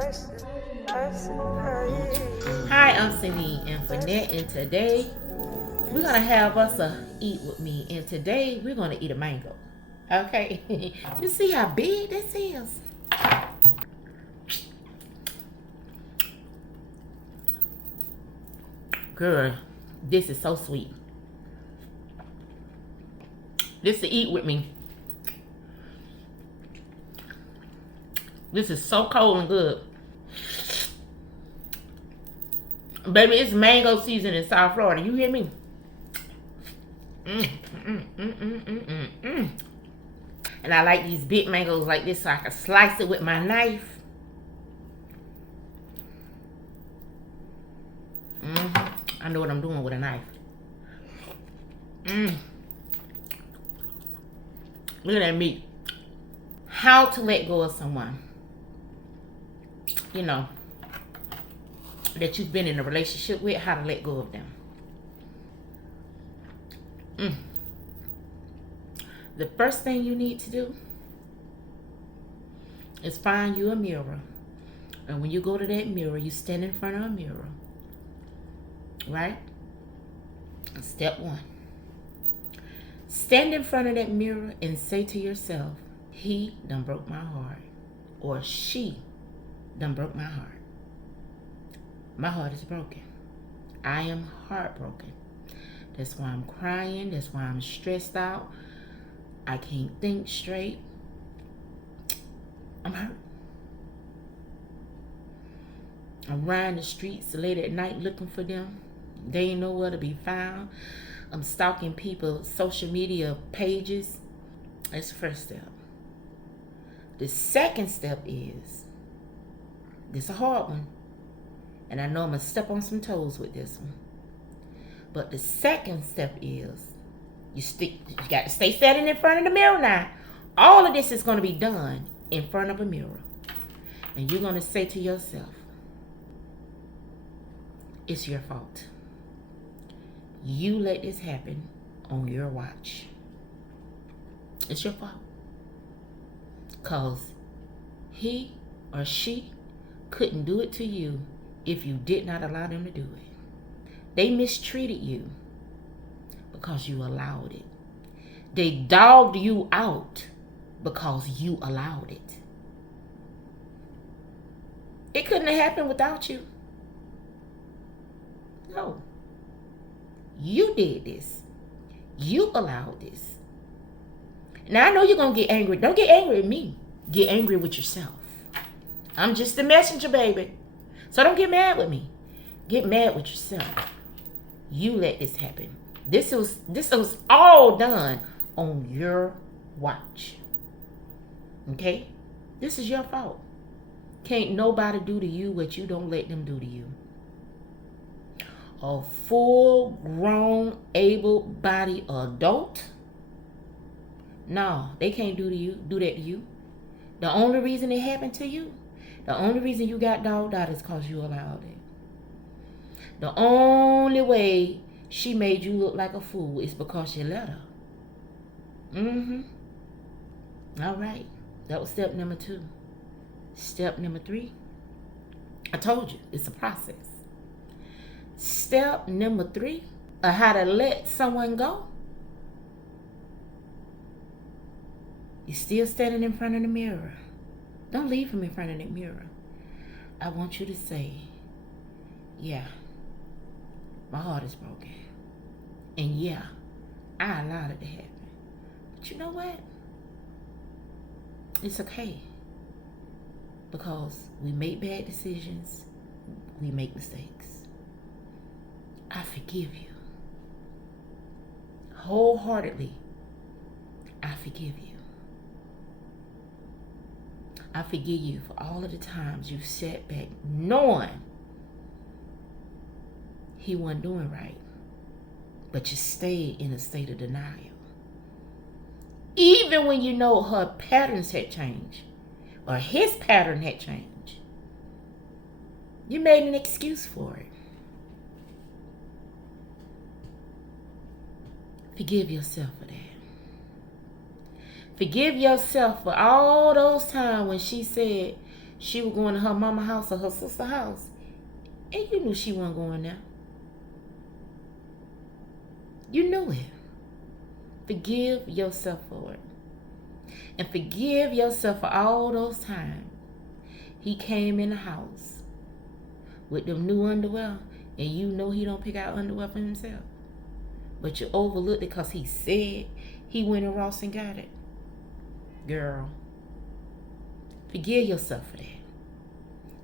Hi, I'm seleneanquenette, and today we're gonna have us a eat with me. And today we're gonna eat a mango. Okay, you see how big this is? Girl, this is so sweet. This to eat with me. This is so cold and good. Baby, it's mango season in South Florida. You hear me? And I like these big mangoes like this so I can slice it with my knife. I know what I'm doing with a knife. Look at that meat. How to let go of someone, you know, that you've been in a relationship with. How to let go of them. The first thing you need to do is find you a mirror. And when you go to that mirror, you stand in front of a mirror. Right? Step one. Stand in front of that mirror and say to yourself, he done broke my heart. Or she done broke my heart. My heart is broken. I am heartbroken. That's why I'm crying. That's why I'm stressed out. I can't think straight. I'm hurt. I'm riding the streets late at night looking for them. They ain't nowhere to be found. I'm stalking people's social media pages. That's the first step. The second step is, this is a hard one, and I know I'm going to step on some toes with this one. But the second step is, you got to stay standing in front of the mirror now. All of this is going to be done in front of a mirror. And you're going to say to yourself, it's your fault. You let this happen on your watch. It's your fault. Because he or she couldn't do it to you if you did not allow them to do it. They mistreated you because you allowed it. They dogged you out because you allowed it. It couldn't have happened without you. No. You did this. You allowed this. Now I know you're going to get angry. Don't get angry at me. Get angry with yourself. I'm just the messenger, baby. So don't get mad with me. Get mad with yourself. You let this happen. This was all done on your watch. Okay? This is your fault. Can't nobody do to you what you don't let them do to you. A full-grown, able-bodied adult? No, they can't do that to you. The only reason it happened to you, the only reason you got dogged out is because you allowed it. The only way she made you look like a fool is because you let her. All right. That was step number 2. Step number 3. I told you, it's a process. Step number 3 of how to let someone go. You're still standing in front of the mirror. Don't leave him in front of that mirror. I want you to say, yeah, my heart is broken. And yeah, I allowed it to happen. But you know what? It's okay. Because we make bad decisions. We make mistakes. I forgive you. Wholeheartedly, I forgive you. I forgive you for all of the times you sat back knowing he wasn't doing right. But you stayed in a state of denial. Even when you know her patterns had changed. Or his pattern had changed. You made an excuse for it. Forgive yourself for that. Forgive yourself for all those times when she said she was going to her mama house or her sister house. And you knew she wasn't going there. You knew it. Forgive yourself for it. And forgive yourself for all those times he came in the house with them new underwear, and you know he don't pick out underwear for himself. But you overlooked it because he said he went to Ross and got it. Girl, forgive yourself for that.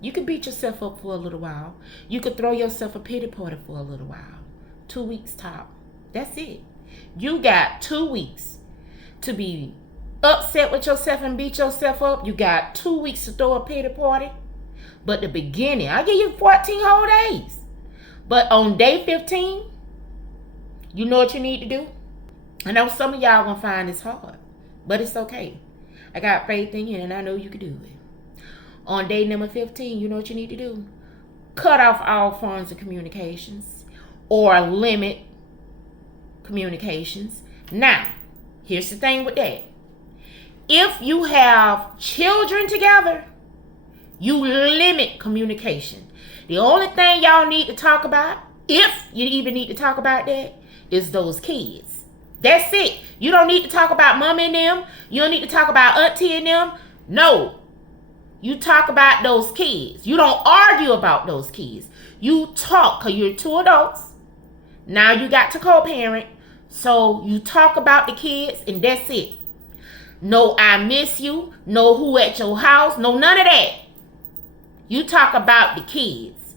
You can beat yourself up for a little while. You could throw yourself a pity party for a little while. 2 weeks top. That's it. You got 2 weeks to be upset with yourself and beat yourself up. You got 2 weeks to throw a pity party. But the beginning, I'll give you 14 whole days. But on day 15, you know what you need to do? I know some of y'all gonna find this hard, but it's okay. I got faith in you and I know you can do it. On day number 15, you know what you need to do? Cut off all forms of communications or limit communications. Now, here's the thing with that. If you have children together, you limit communication. The only thing y'all need to talk about, if you even need to talk about that, is those kids. That's it. You don't need to talk about mom and them. You don't need to talk about auntie and them. No. You talk about those kids. You don't argue about those kids. You talk, because you're 2 adults. Now you got to co-parent. So you talk about the kids and that's it. No, I miss you. No, who at your house. No, none of that. You talk about the kids.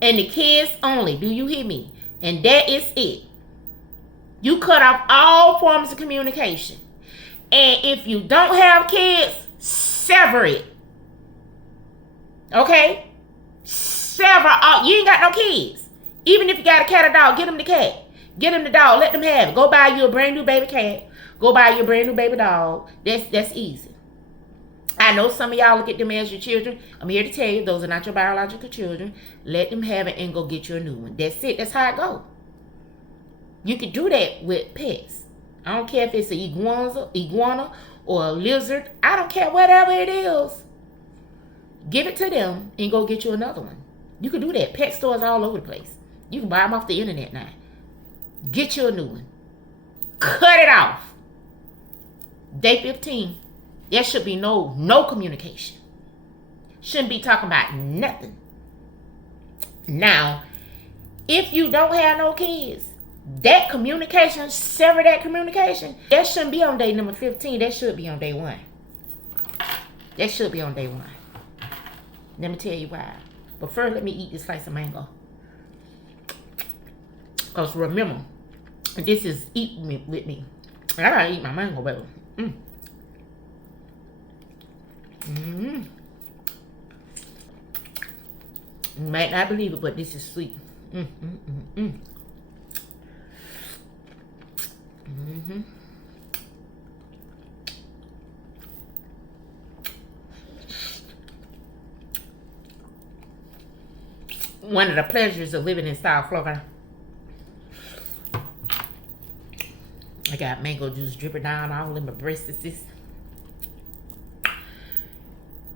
And the kids only. Do you hear me? And that is it. You cut off all forms of communication. And if you don't have kids, sever it. Okay? Sever all. You ain't got no kids. Even if you got a cat or dog, get them the cat. Get them the dog. Let them have it. Go buy you a brand new baby cat. Go buy you a brand new baby dog. That's easy. I know some of y'all look at them as your children. I'm here to tell you, those are not your biological children. Let them have it and go get you a new one. That's it. That's how it goes. You can do that with pets. I don't care if it's an iguana or a lizard. I don't care, whatever it is. Give it to them and go get you another one. You can do that. Pet stores all over the place. You can buy them off the internet now. Get you a new one. Cut it off. Day 15. There should be no communication. Shouldn't be talking about nothing. Now, if you don't have no kids, that communication, sever that communication, that shouldn't be on day number 15. That should be on day 1. That should be on day 1. Let me tell you why. But first, let me eat this slice of mango. Because remember, this is eating with me. I gotta eat my mango, baby. You might not believe it, but this is sweet. One of the pleasures of living in South Florida. I got mango juice dripping down all in my breasts.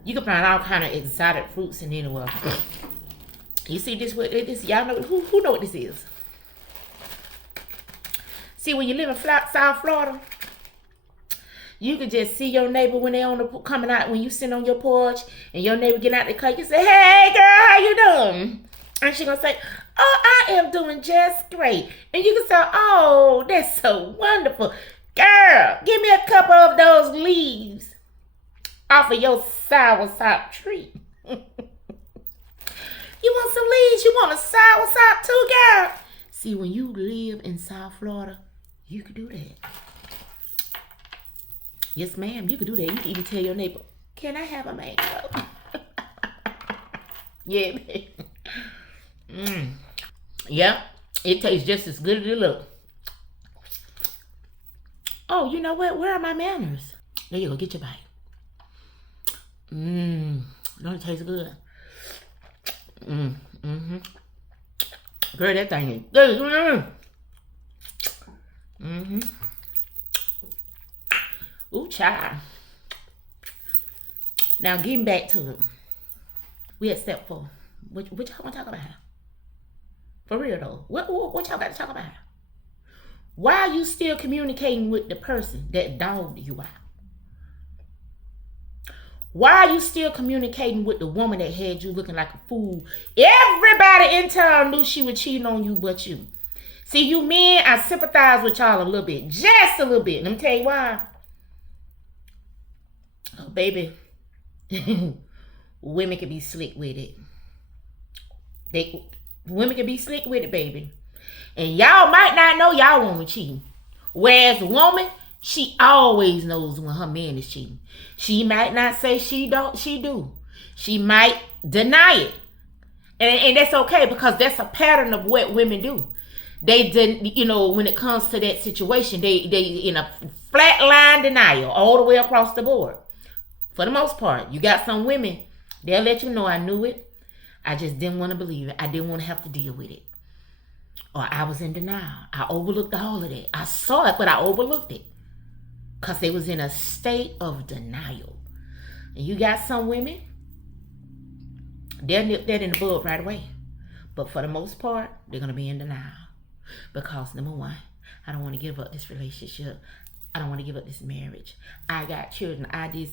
You can find all kind of exotic fruits in anywhere. You see this? What this? Y'all know who know what this is? See, when you live in South Florida, you can just see your neighbor when they on the coming out. When you sit on your porch and your neighbor get out the car, you say, "Hey, girl, how you doing?" And she gonna say, "Oh, I am doing just great." And you can say, "Oh, that's so wonderful, girl. Give me a couple of those leaves off of your soursop tree." You want some leaves? You want a soursop too, girl? See, when you live in South Florida, you can do that. Yes, ma'am, you can do that. You can even tell your neighbor, "Can I have a mango?" Yeah, yeah, it tastes just as good as it looks. Oh, you know what? Where are my manners? There you go. Get your bite. Don't it taste good? Girl, that thing is good. Ooh, child. Now, getting back to it. We at step 4. What y'all want to talk about? For real, though. What y'all got to talk about? Why are you still communicating with the person that dogged you out? Why are you still communicating with the woman that had you looking like a fool? Everybody in town knew she was cheating on you but you. See, you men, I sympathize with y'all a little bit. Just a little bit. Let me tell you why. Oh, baby. Women can be slick with it. Women can be slick with it, baby. And y'all might not know y'all woman cheating. Whereas a woman, she always knows when her man is cheating. She might not say she do. She might deny it. And that's okay, because that's a pattern of what women do. They didn't, when it comes to that situation, they in a flat line denial all the way across the board. For the most part, you got some women, they'll let you know, I knew it. I just didn't want to believe it. I didn't want to have to deal with it. Or I was in denial. I overlooked all of that. I saw it, but I overlooked it. Because they was in a state of denial. And you got some women, they'll nip that in the bud right away. But for the most part, they're going to be in denial. Because number one, I don't want to give up this relationship. I don't want to give up this marriage. I got children. I did.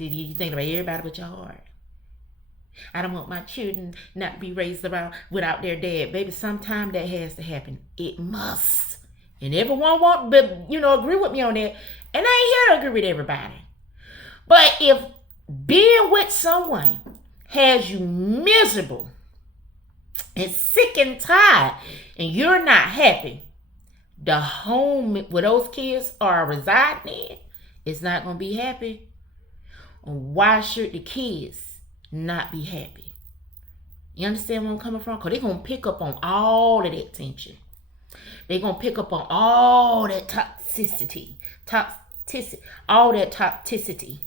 You think about everybody but your heart. I don't want my children not to be raised around without their dad. Baby, sometime that has to happen. It must. And everyone won't, but agree with me on that. And I ain't here to agree with everybody. But if being with someone has you miserable and sick and tired, and you're not happy, the home where those kids are residing in is not going to be happy. Why should the kids not be happy? You understand where I'm coming from? Because they're going to pick up on all of that tension. They're going to pick up on all that toxicity. All that toxicity.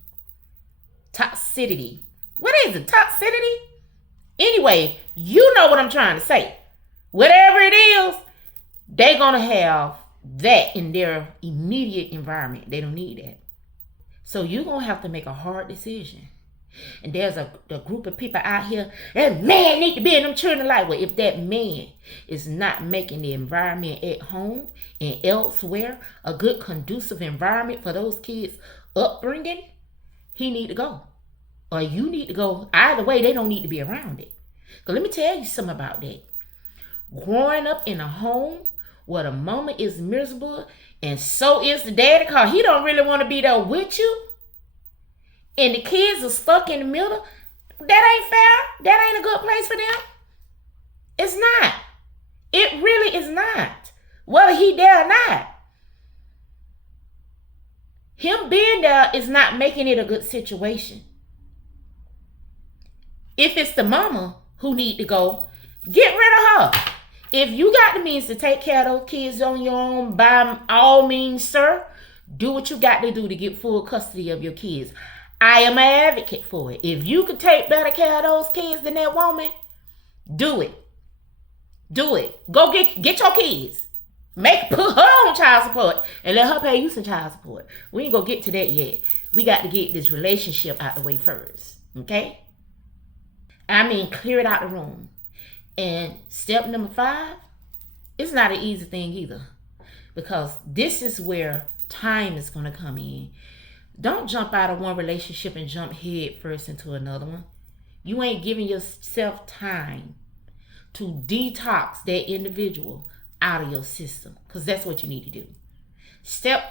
Toxicity. What is it? Toxicity? Anyway, you know what I'm trying to say. Whatever it is, they're going to have that in their immediate environment. They don't need that. So you're going to have to make a hard decision. And there's a group of people out here, that man need to be in them children's life. Well, if that man is not making the environment at home and elsewhere a good conducive environment for those kids' upbringing, he need to go. Or you need to go. Either way, they don't need to be around it. Because let me tell you something about that. Growing up in a home where the mama is miserable and so is the daddy, because he don't really want to be there with you, and the kids are stuck in the middle, that ain't fair. That ain't a good place for them. It's not. It really is not. Whether he there or not. Him being there is not making it a good situation. If it's the mama who need to go, get rid of her. If you got the means to take care of those kids on your own, by all means, sir, do what you got to do to get full custody of your kids. I am an advocate for it. If you could take better care of those kids than that woman, do it. Do it. Go get your kids. Put her on child support and let her pay you some child support. We ain't gonna get to that yet. We got to get this relationship out the way first. Okay? I mean, clear it out the room. And step number 5, it's not an easy thing either. Because this is where time is gonna come in. Don't jump out of one relationship and jump head first into another one. You ain't giving yourself time to detox that individual out of your system, because that's what you need to do. Step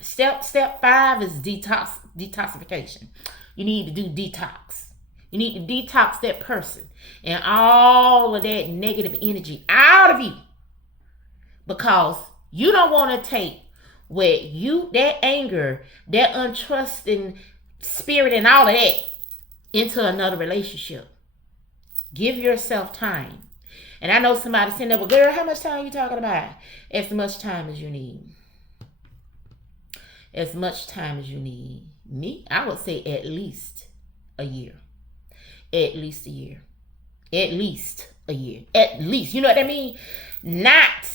5 is detoxification. You need to do detox. You need to detox that person and all of that negative energy out of you, because you don't want to take that anger, that untrusting spirit and all of that into another relationship. Give yourself time. And I know somebody sitting there, well, girl, how much time are you talking about? As much time as you need. As much time as you need. Me, I would say at least a year. At least a year. At least a year. At least. You know what I mean? Not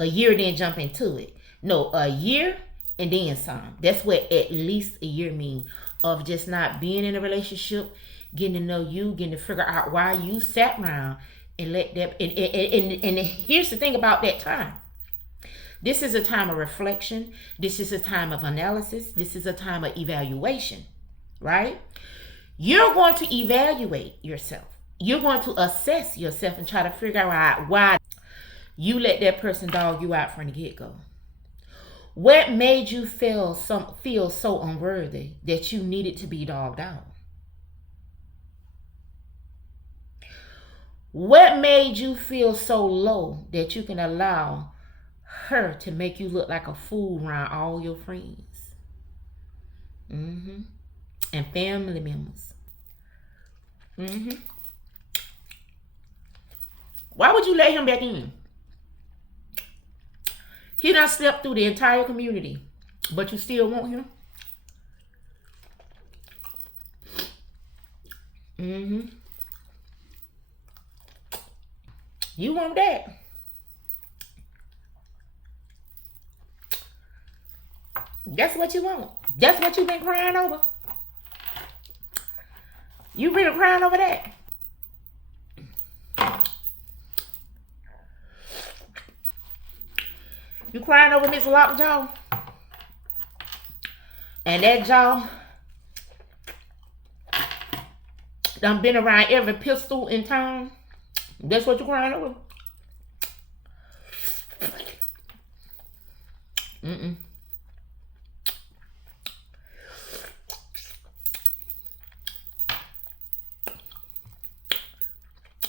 a year then jump into it. No, a year and then some. That's what at least a year means. of just not being in a relationship, getting to know you, getting to figure out why you sat around and let that. And here's the thing about that time. This is a time of reflection. This is a time of analysis. This is a time of evaluation, right? You're going to evaluate yourself. You're going to assess yourself and try to figure out why you let that person dog you out from the get-go. What made you feel so unworthy that you needed to be dogged out? What made you feel so low that you can allow her to make you look like a fool around all your friends? And family members. Why would you let him back in? He done slept through the entire community, but you still want him? You want that? That's what you want. That's what you've been crying over. You really crying over that? You crying over Miss Lockjaw? And that jaw done been around every pistol in town? That's what you crying over?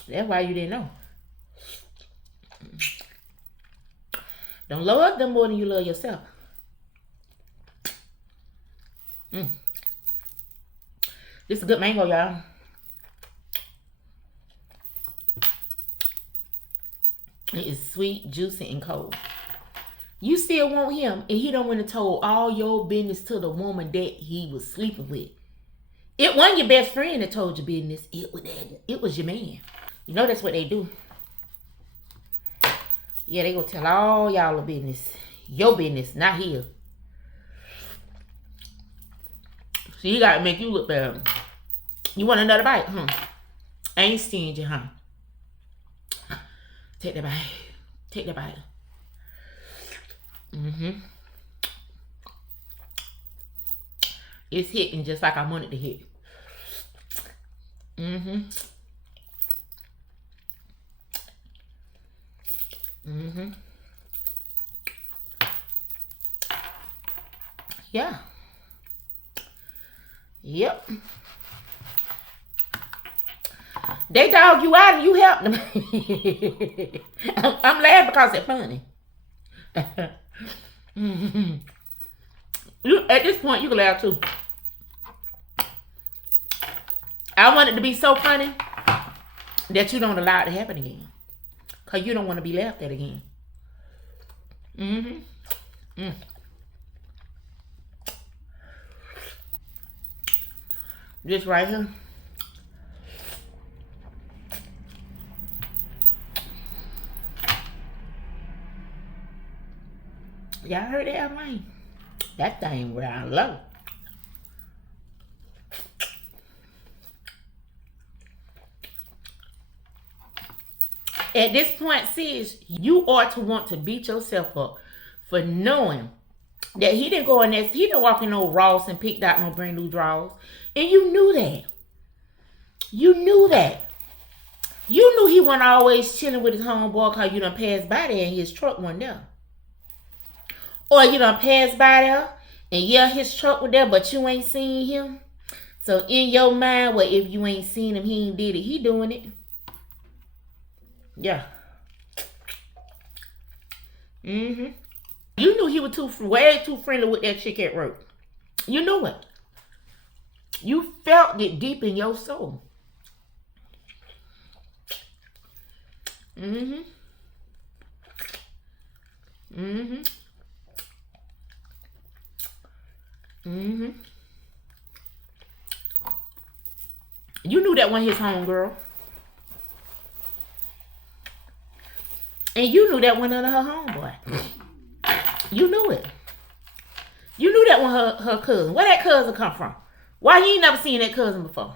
That's why you didn't know. Don't love them more than you love yourself. This is a good mango, y'all. It is sweet, juicy, and cold. You still want him, and he don't want to told all your business to the woman that he was sleeping with. It wasn't your best friend that told your business. It was your man. You know that's what they do. Yeah, they gonna tell all y'all the business. Your business, not his. So you gotta make you look better. You want another bite, huh? Ain't stingy, huh? Take that bite. Take that bite. It's hitting just like I wanted to hit. Yeah. Yep. They dog you out and you help them. I'm laughing because it's funny. At this point, you can laugh too. I want it to be so funny that you don't allow it to happen again. Because you don't want to be laughed at again. This right here. Y'all heard that rain? That thing round low. At this point, sis, you ought to want to beat yourself up for knowing that he didn't go in there. He didn't walk in no Ross and picked out no brand new drawers. And you knew that. You knew that. You knew he wasn't always chilling with his homeboy because you done passed by there and his truck wasn't there. Or you done passed by there and yeah, his truck was there, but you ain't seen him. So in your mind, well, if you ain't seen him, he ain't did it. He doing it. Yeah. You knew he was way too friendly with that chick at work. You knew it. You felt it deep in your soul. You knew that wasn't his homegirl. And you knew that wasn't her homeboy. You knew it. You knew that wasn't her cousin. Where that cousin come from? Why you ain't never seen that cousin before?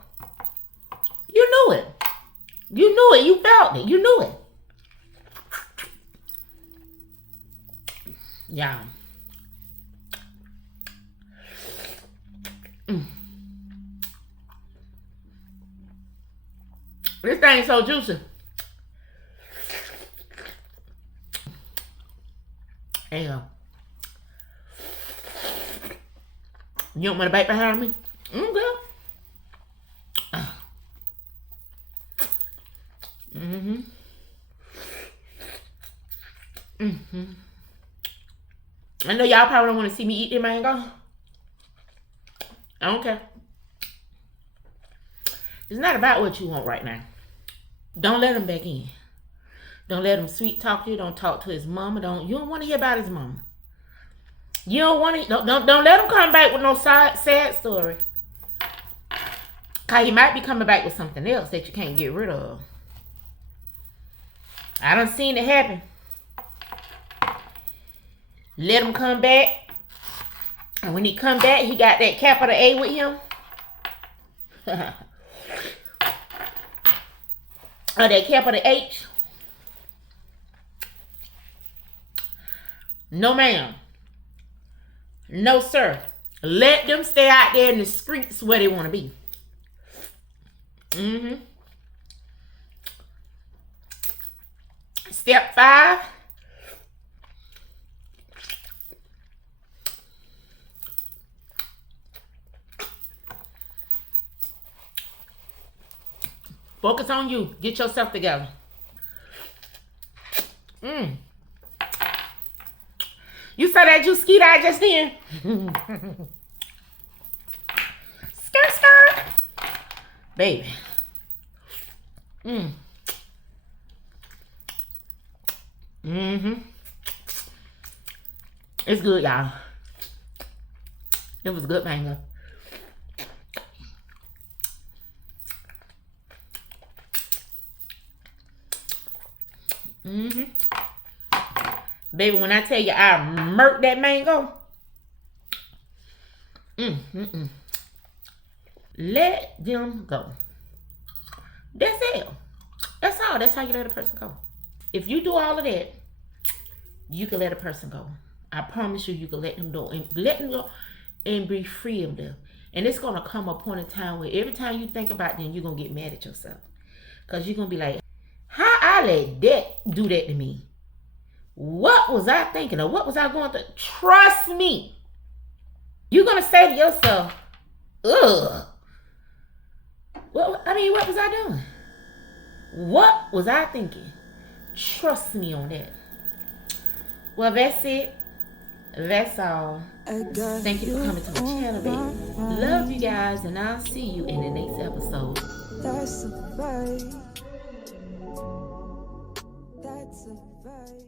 You knew it. You knew it. You felt it. You knew it. Yeah. This thing's so juicy. There you go. You want me to bite behind me? Okay. I know y'all probably don't want to see me eat this mango. I don't care. It's not about what you want right now. Don't let him back in. Don't let him sweet talk to you. Don't talk to his mama. You don't want to hear about his mama. You don't want to. Don't let him come back with no sad story. Cause he might be coming back with something else that you can't get rid of. I done seen it happen. Let him come back. And when he come back, he got that capital A with him. Or that capital H. No, ma'am. No, sir. Let them stay out there in the streets where they want to be. Step 5. Focus on you. Get yourself together. You saw that you skied out just then? Skirt, skirt. Baby. It's good, y'all. It was good mango. Baby, when I tell you I murked that mango. Let them go. That's it. That's all. That's how you let a person go. If you do all of that, you can let a person go. I promise you, you can let them go. And let them go and be free of them. And it's going to come a point in time where every time you think about them, you're going to get mad at yourself. Because you're going to be like, how I let that do that to me? What was I thinking? Or what was I going through? Trust me. You're going to say to yourself, ugh. What was I doing? What was I thinking? Trust me on that. Well, that's it. That's all. Thank you for coming to my channel, baby. Love you guys, and I'll see you in the next episode. That's a vibe. That's a vibe.